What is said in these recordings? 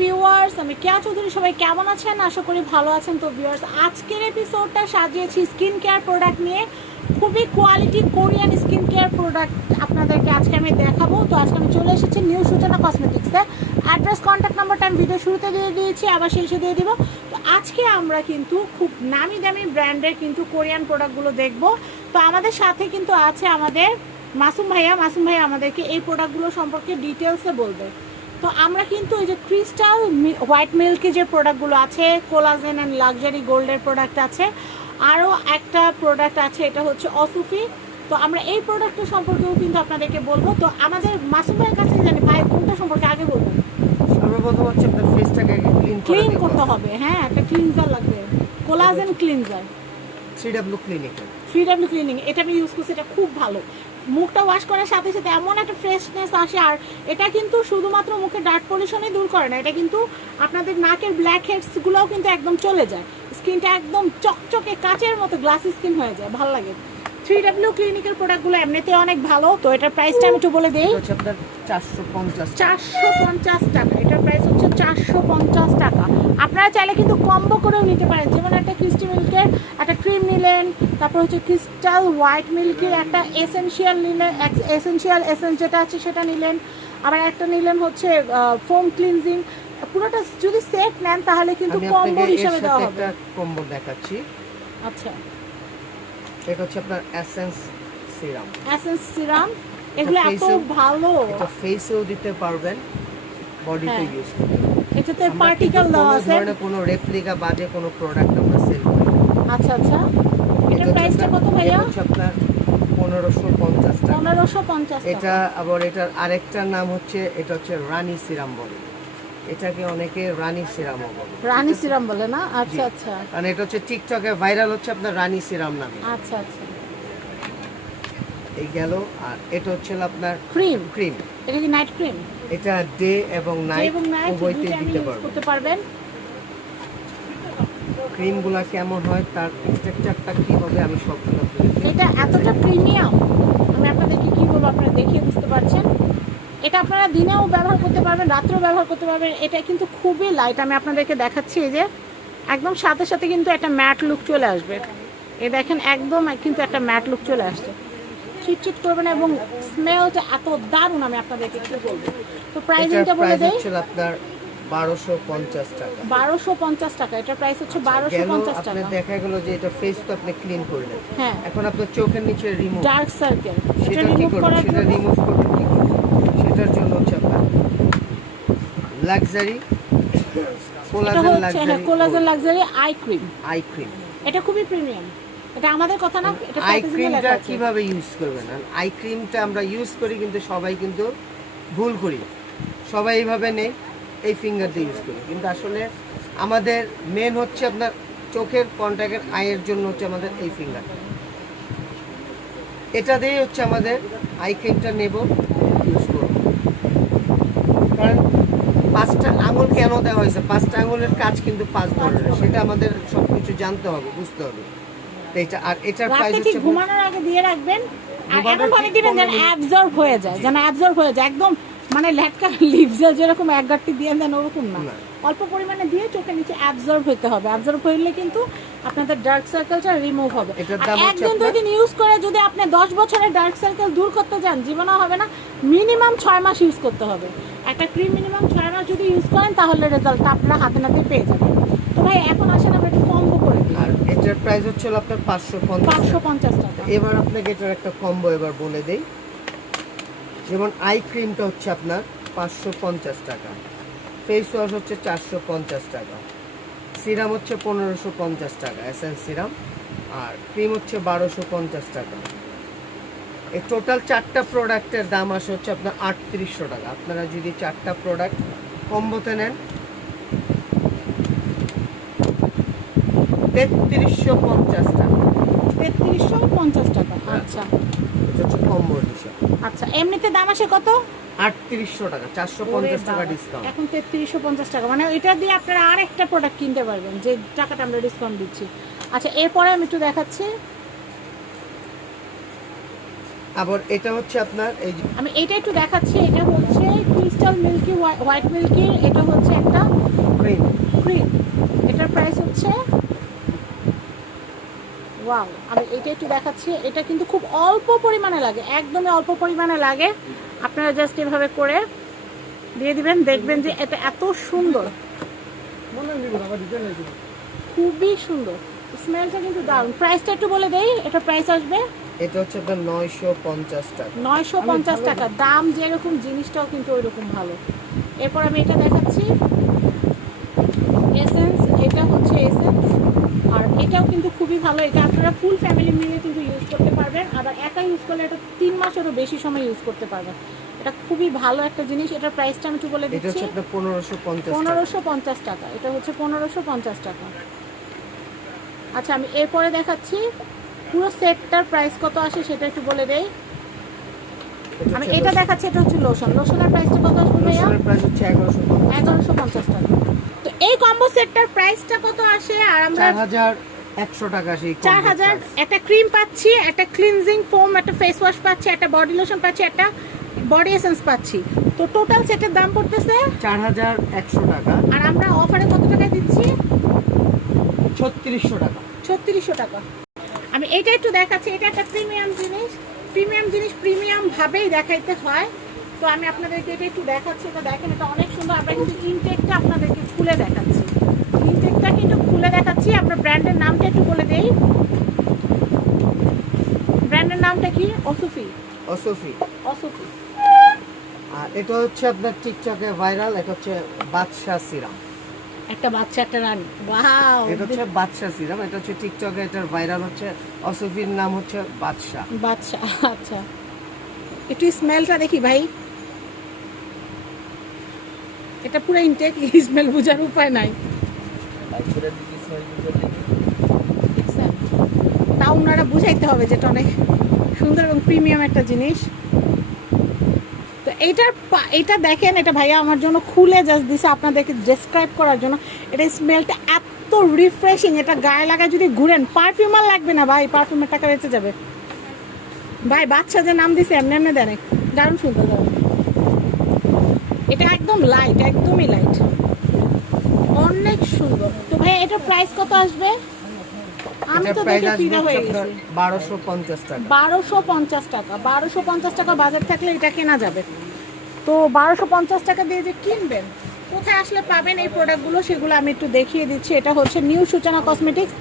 Viewers আমি কেয়া চৌধুরী, সবাই কেমন আছেন? আশা করি ভালো আছেন। তো ভিউয়ার্স আজকের এপিসোডটা সাজিয়েছি স্কিন কেয়ার প্রোডাক্ট নিয়ে। খুবই quality Korean skin care product আপনাদেরকে আজকে আমি দেখাবো। তো আজকে আমি চলে এসেছি নিউ সূচনা কসমেটিক্সে অ্যাড্রেস কন্ট্যাক্ট নাম্বারটা আমি ভিডিও শুরুতে দিয়ে দিয়েছি, আবার শেষে দিয়ে দিব। তো আজকে আমরা কিন্তু খুব নামি দামি ব্র্যান্ডের কিন্তু কোরিয়ান প্রোডাক্টগুলো দেখব। তো আমাদের সাথে কিন্তু আছে আমাদের মাসুম ভাইয়া। মাসুম ভাইয়া আমাদেরকে এই প্রোডাক্টগুলো সম্পর্কে ডিটেলসে বলবে। তো আমরা কিন্তু ওই যে ক্রিস্টাল হোয়াইট মিল্কে যে প্রোডাক্টগুলো আছে কোলাজেন অ্যান্ড লাক্সারি গোল্ডের প্রোডাক্ট আছে আরও একটা প্রোডাক্ট আছে এটা হচ্ছে অসুফি তো আমরা এই প্রোডাক্টটা সম্পর্কেও কিন্তু আপনাদেরকে বলব। তো আমাদের মাসুম ভাইয়ের কাছে জানি ভাই কোনটা সম্পর্কে আগে বলবেন? সর্বপ্রথম হচ্ছে আপনার ফেসটাকে ক্লিন ক্লিন করতে হবে হ্যাঁ একটা ক্লিনজার লাগবে। Collagen cleanser three W clinic three W cleaning এটা আমি ইউজ করছি এটা খুব ভালো। মুখটা ওয়াশ করার সাথে সাথে এমন একটা ফ্রেশনেস আসে আর এটা কিন্তু শুধুমাত্র মুখে ডার্ক পলিউশনই দূর করে না এটা কিন্তু আপনাদের নাকের ব্ল্যাক হেডসগুলোও কিন্তু একদম চলে যায়। স্কিনটা একদম চকচকে কাচের মতো গ্লাস স্কিন হয়ে যায় ভালো লাগে। থ্রি ডাব্লিউ ক্লিনিকের প্রোডাক্টগুলো এমনিতে অনেক ভালো তো এটার প্রাইসটা আমি একটু বলে দিই। চারশো পঞ্চাশ চারশো পঞ্চাশ টাকা এটার প্রাইস হচ্ছে চারশো পঞ্চাশ টাকা। আপনারা চাইলে কিন্তু কম্বো করেও নিতে পারেন যেমন একটা ক্রিস্টি মিল্কের ক্রিম নিলেন তারপর হচ্ছে ক্রিস্টাল হোয়াইট মিল্কের একটা এসেনশিয়াল নিলেন এসেনশিয়াল এসেন্স যেটা আছে সেটা নিলেন। আবার একটা নিলেন হচ্ছে ফোম ক্লিনজিং পুরোটা যদি সেট নেন তাহলে কিন্তু কম্বো হিসাবে দেওয়া হবে। একটা কম্বো দেখাচ্ছি। আচ্ছা। এটা হচ্ছে আপনার এসেন্স সিরাম এসেন্স সিরাম এগুলো এত ভালো। এটা ফেসেও দিতে পারবেন বডিতে হ্যাঁ। ইউজ করতে। এটাতে পার্টিকেল কোনো আছে। কোনো রেপ্লিকা বাজে কোনো প্রোডাক্ট আমরা। আচ্ছা আচ্ছা। এটা প্রাইসটা কত ভাইয়া? আপনার পনেরোশো পঞ্চাশ টাকা। পনেরোশো পঞ্চাশ এটা আবার এটার আরেকটার নাম হচ্ছে এটা হচ্ছে রানী সিরাম বলে। এটাকে অনেকে রানী সিরামও বলে। রানী সিরাম বলে না? আচ্ছা আচ্ছা। কারণ এটা হচ্ছে টিকটকে ভাইরাল হচ্ছে আপনার রানী সিরাম নামে। আচ্ছা আচ্ছা। এই গেল আর এটা হচ্ছে আপনার ক্রিম? ক্রিম। এটা কি নাইট ক্রিম? এটা ডে এবং নাইট এবং নাইট উভয়তে দিতে পারবেন। করতে পারবেন? ক্রিমগুলা কেমন হয় তার স্ট্রাকচারটা কি হবে আমি সবগুলো এটা এতটা প্রিমিয়াম আমি আপনাদেরকে কি বলব আপনারা দেখিয়ে বুঝতে পারছেন। এটা আপনারা দিনেও ব্যবহার করতে পারবেন রাত্রেও ব্যবহার করতে পারবেন। এটা কিন্তু খুবই লাইট আমি আপনাদেরকে দেখাচ্ছি এই যে একদম সাথে সাথে কিন্তু একটা ম্যাট লুক চলে আসবে। এই দেখেন একদম কিন্তু একটা ম্যাট লুক চলে আসছে। চিটচিট করবে না এবং স্মেলটা এত দারুণ আমি আপনাদেরকে কি বলব। তো প্রাইসিংটা এটার বলে দেই। আপনার বারোশো পঞ্চাশ টাকা। বারোশো পঞ্চাশ টাকা এটার প্রাইস হচ্ছে বারোশো গেল পঞ্চাশ দেখা গেল যে এটা ফেস তো আপনি ক্লিন করলেন। হ্যাঁ। এখন আপনার চোখের নিচে রিমুভ ডার্ক সার্কেল সেটা রিমুভ করার সেটা রিমুভ করবেন কি সেটার জন্য হচ্ছে আপনার luxury collagen luxury collagen luxury eye cream eye cream এটা খুবই প্রিমিয়াম এটা আমাদের কথা না এটা আই ক্রিমটা কীভাবে ইউজ করবেন? আই ক্রিমটা আমরা ইউজ করি কিন্তু সবাই কিন্তু ভুল করি। সবাই এইভাবে নেই। এই ফিঙ্গার দিয়ে ইউজ করি। কিন্তু আসলে আমাদের মেন হচ্ছে আপনার চোখের কন্ট্যাক্টের আয়ের জন্য হচ্ছে আমাদের এই ফিঙ্গার এটা দিয়েই হচ্ছে আমাদের আই ক্রিমটা নেব ইউজ করব। কারণ পাঁচটা আঙুল কেন দেওয়া হয়েছে? পাঁচটা আঙুলের কাজ কিন্তু পাঁচ ধরনের। সেটা আমাদের সব কিছু জানতে হবে বুঝতে হবে। তো এটা আর এটার প্রাইস হচ্ছে ঘুমানোর আগে দিয়ে রাখবেন আর এমন ভাবে ঠিক যেন অ্যাবজর্ব হয়ে যায় যেন অ্যাবজর্ব হয়ে যায় একদম মানে ল্যাটকা লিপজেল যেরকম এক গাঁটটি দিয়ে দেন ওরকম না। অল্প পরিমাণে দিয়ে চোখের নিচে অ্যাবজর্ব হতে হবে। অ্যাবজর্ব হইলে কিন্তু আপনাদের ডার্ক সার্কেলটা রিমুভ হবে। একদিন দুই দিন ইউজ করে যদি আপনি দশ বছরের ডার্ক সার্কেল দূর করতে যান জীবনে হবে না। মিনিমাম ছয় মাস ইউজ করতে হবে। একটা ক্রিম মিনিমাম ছয় মাস যদি ইউজ করেন তাহলে রেজাল্ট আপনারা হাতে নাতে পেয়ে যাবেন তো ভাই এখন আসেন আমরা একটু কম্বো করে দিই। আর এটার প্রাইস হচ্ছে আপনার পাঁচশো পঞ্চাশ টাকা। এবার আপনাকে এটার একটা কম্বো এবার বলে দেই। যেমন আই ক্রিমটা হচ্ছে আপনার পাঁচশো পঞ্চাশ টাকা। ফেস ওয়াশ হচ্ছে চারশো পঞ্চাশ টাকা। সিরাম হচ্ছে পনেরোশো পঞ্চাশ টাকা এসেন্স সিরাম আর ক্রিম হচ্ছে বারোশো পঞ্চাশ টাকা। এই টোটাল চারটা প্রোডাক্টের দাম আসে হচ্ছে আপনার আটত্রিশশো টাকা। আপনারা যদি চারটা প্রোডাক্ট কম্বোতে নেন তেত্রিশশো পঞ্চাশ টাকা। তেত্রিশশো পঞ্চাশ টাকা আচ্ছা। এটা হচ্ছে আচ্ছা এমনিতে দাম আসে কত? আটত্রিশশো টাকা চারশো পঞ্চাশ টাকা ডিসকাউন্ট এখন তেত্রিশশো পঞ্চাশ টাকা। মানে এটা দিয়ে আপনারা আর একটা প্রোডাক্ট কিনতে পারবেন যে টাকাটা আমরা ডিসকাউন্ট দিচ্ছি। আচ্ছা এরপরে আমি একটু দেখাচ্ছি। আবার এটা হচ্ছে আপনার এই আমি এটা একটু দেখাচ্ছি এটা হচ্ছে ক্রিস্টাল মিল্কি হোয়াইট মিল্কি এটা হচ্ছে একটা ক্রিম ক্রিম এটার প্রাইস হচ্ছে ওয়াও আমি এটা একটু দেখাচ্ছি। এটা কিন্তু খুব অল্প পরিমাণে লাগে একদমই অল্প পরিমাণে লাগে। আপনারা জাস্ট এভাবে করে দিয়ে দিবেন দেখবেন যে এটা এত সুন্দর। খুবই সুন্দর। স্মেলটা কিন্তু দারুণ। প্রাইসটা একটু বলে দেই এটা প্রাইস আসবে? এটা হচ্ছে আপনার নয়শো পঞ্চাশ টাকা। নয়শো পঞ্চাশ টাকা। দাম যেরকম জিনিসটাও কিন্তু ওইরকম ভালো। এরপর আমি এটা দেখাচ্ছি এসেন্স এটা হচ্ছে এসেন্স আর এটাও কিন্তু খুবই ভালো। এটা আপনারা ফুল ফ্যামিলি মিলে কিন্তু ইউজ করতে পারবেন। আবার একা ইউজ করলে এটা তিন মাসেরও বেশি সময় ইউজ করতে পারবেন। এটা খুবই ভালো একটা জিনিস। এটার প্রাইসটা আমি একটু বলে দিচ্ছি। পনেরোশো পঞ্চাশ টাকা। এটা হচ্ছে পনেরোশো পঞ্চাশ টাকা। আচ্ছা আমি এরপরে দেখাচ্ছি। পুরো সেটটার প্রাইস কত আসে সেটা একটু বলে দেই। আমি এটা দেখাচ্ছি এটা হচ্ছে লোশন লোশনের প্রাইসটা কত আসবে ভাইয়া? লোশনের প্রাইস হচ্ছে এগারোশো এগারোশো পঞ্চাশ টাকা। তো এই কম্বো সেটটার প্রাইসটা কত আসে? আর আমরা চার হাজার একশো টাকা সেই চার combo হাজার price। একটা ক্রিম পাচ্ছি একটা ক্লিনজিং ফোম একটা ফেস ওয়াশ পাচ্ছি একটা বডি লোশন পাচ্ছি একটা বডি এসেন্স পাচ্ছি। তো টোটাল সেটের দাম পড়তেছে? চার হাজার একশো টাকা। আর আমরা অফারে কত টাকা দিচ্ছি? ছত্রিশশো টাকা। ছত্রিশশো টাকা। আমি এটা একটু দেখাচ্ছি এটা একটা প্রিমিয়াম জিনিস। প্রিমিয়াম জিনিস প্রিমিয়াম ভাবেই দেখাইতে হয়। তো আমি আপনাদেরকে এটা একটু দেখাচ্ছি এটা দেখেন এটা অনেক সুন্দর। আমরা কিন্তু ইনটেকটা আপনাদেরকে খুলে দেখাচ্ছি। কিন্তু খুলে দেখাচ্ছি আপনার ব্র্যান্ডের নামটা একটু বলে দেই। ব্র্যান্ডের নামটা কি? অসুফি। অসফি। অসুফি। আর এটা হচ্ছে আপনার টিকটকে ভাইরাল এটা হচ্ছে বাদশা সিরাম। একটা বাচ্চা একটা রানী। ওয়াও এটা হচ্ছে বাদশা সিরাম এটা হচ্ছে টিকটকে এটার ভাইরাল হচ্ছে অসফির নাম হচ্ছে বাদশা বাচ্চা আচ্ছা। একটু স্মেলটা দেখি ভাই। এটা পুরো ইনটেক স্মেল বোঝার উপায় নাই। তাও ওনারা বুঝাইতে হবে যেটা অনেক সুন্দর এবং প্রিমিয়াম একটা জিনিস। তো এইটার এটা দেখেন, এটা ভাইয়া আমার জন্য খুলে জাস্ট দিছে আপনাদেরকে ডেসক্রাইব করার জন্য। এটা স্মেলটা এত রিফ্রেশিং এটা গায়ে লাগায় যদি ঘুরেন পারফিউম আর লাগবে না ভাই পারফিউমের টাকা বেঁচে যাবে। ভাই, বাচ্চা যে নাম দিছে, এমনি এমনি দেন দারুণ সুন্দর। এটা একদম লাইট একদমই লাইট অনেক সুন্দর। তো ভাই এটার প্রাইস কত আসবে? আমি তো দেখে ফিদা হয়ে গেছি। টাকা। বারোশো পঞ্চাশ টাকা। বারোশো পঞ্চাশ টাকা বাজার থাকলে এটা কেনা যাবে। তো বারোশো পঞ্চাশ টাকা দিয়ে যে কিনবেন কোথায় আসলে পাবেন এই প্রোডাক্টগুলো সেগুলো আমি একটু দেখিয়ে দিচ্ছি। এটা হচ্ছে নিউ সূচনা কসমেটিক্স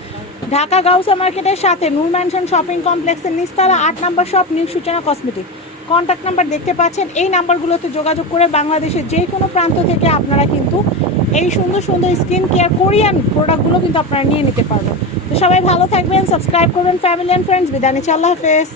ঢাকা গাউসা মার্কেটের সাথে নূর ম্যানশন শপিং কমপ্লেক্সের নিচতলা আট নম্বর shop new Suchana cosmetic contact number দেখতে পাচ্ছেন। এই নাম্বারগুলোতে যোগাযোগ করে বাংলাদেশের যে কোনো প্রান্ত থেকে আপনারা কিন্তু এই সুন্দর সুন্দর স্কিন কেয়ার কোরিয়ান প্রোডাক্টগুলো কিন্তু আপনারা নিয়ে নিতে পারবেন। তো সবাই ভালো থাকবেন, সাবস্ক্রাইব করবেন, ফ্যামিলি অ্যান্ড ফ্রেন্ডস। বিদানি চাল্লাহ হাফেজ।